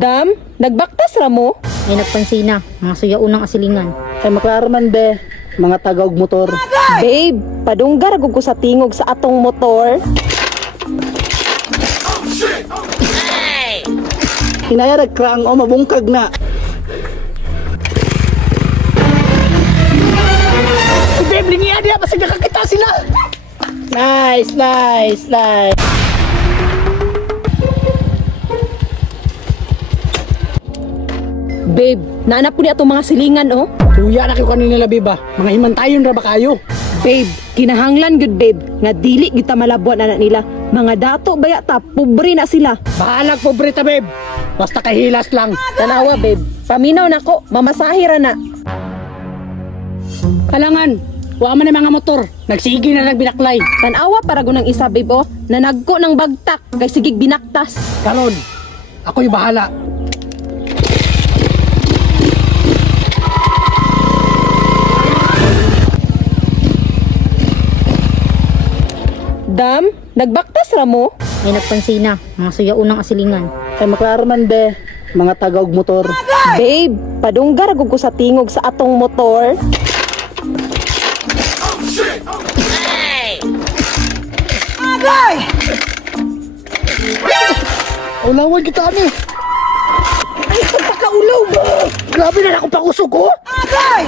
Dam, nagbaktas ra mo? Ay nagpansina, mga suyaunang asilingan. Ay maklaraman be, mga tagaog motor. Babe, padunggar gud ko sa tingog sa atong motor. Hinaya nagkraang o mabungkag na. Babe, lingiya dia, basta nakakita sila. Nice, nice, nice. Babe, naanap ko ni atong mga silingan oh. Tuya na kayo kanina babe ba? Mga himantayon ra ba kayo? Babe, kinahanglan gud babe, nga dili kita malabuan anak nila. Mga dato baya ta, pobre na sila. Bahalag pobre ta babe. Basta kahilas lang. Tanawa babe, paminaw na ko, mamasahira na. Kalangan, wa man mga motor. Nagsigi na nagbinaklay. Tanawa para gunang isa babe oh, nanagko ng bagtak, kay sigig binaktas. Karon, ako'y bahala. Dam, nagbaktas ra mo? Ay nagpansina, mga suyaunang asilingan. Ay maklaraman be, mga tagaog motor. Babe, padunggar gud ko sa tingog sa atong motor. Ulawan kita ani. Ay, pagkakaulaw mo. Grabe na akong pakusog ko.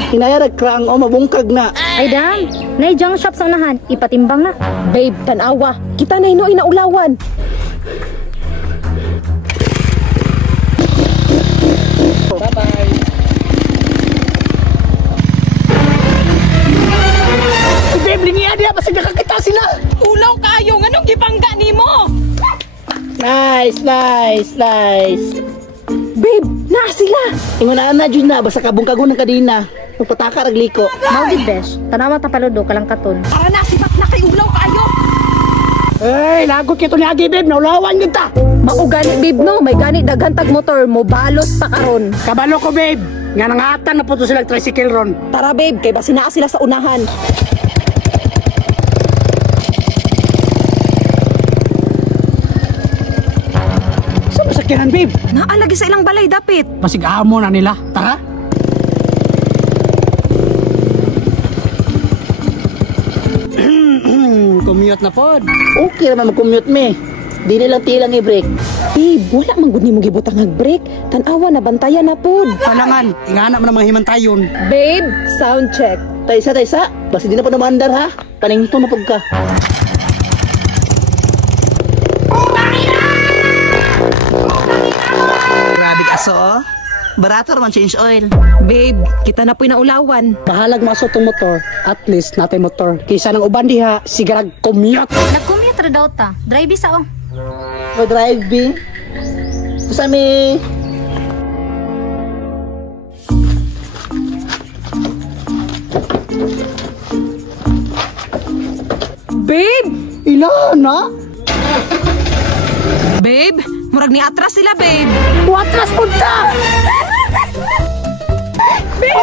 Hinaya nagkraang o mabungkag na. Ay dam, nay junk shop sa unahan, ipatimbang na. Babe, tanawa, kita na inoy na ulawan. Bye-bye. Babe, lingiya dia, basta nakakita sila. Ulaw kayo, nganong gibangga nimo? Nice, nice, nice. Babe, na sila. Ingunaan na dyan na, basta kabungkagon ng kadina. Pagpataka ragliko. Maugid besh, tanawa ta paludo kalang katon. Para na si na kay ulaw kayo. Ay, lagot kito ni Agi babe, naulawan kita. Mao gani babe no, may gani daghan tag motor mo balot pa karon. Kabalo ko babe, nga nangatan na po to sila tricycle ron. Tara babe, kay basi naa sila sa unahan. Saan masakyanan babe? Naalagi sa ilang balay dapit. Masig amo na nila, tara. Commute na pod. Okay naman mag-commute me. Di nilang tilang i-break. Babe, wala man gud nimo gibutang break. Tanawa na bantayan na pod. Kalangan, ingana mo ng mga himantayon. Babe, sound check. Taysa. Basta di na pa namandar ha. Paningto na pagka. Grabe kaso oh. Barato naman change oil. Babe, kita na po'y naulawan. Bahalag maso tong motor. At least natin motor. Kaysa ng uban diha, sigarag commute. Nag-commute ra daw ta, drive isa oh. O drive B. Kusami. Babe! Ilana? Babe, murag ni atras sila, babe. Watras punta! Babe!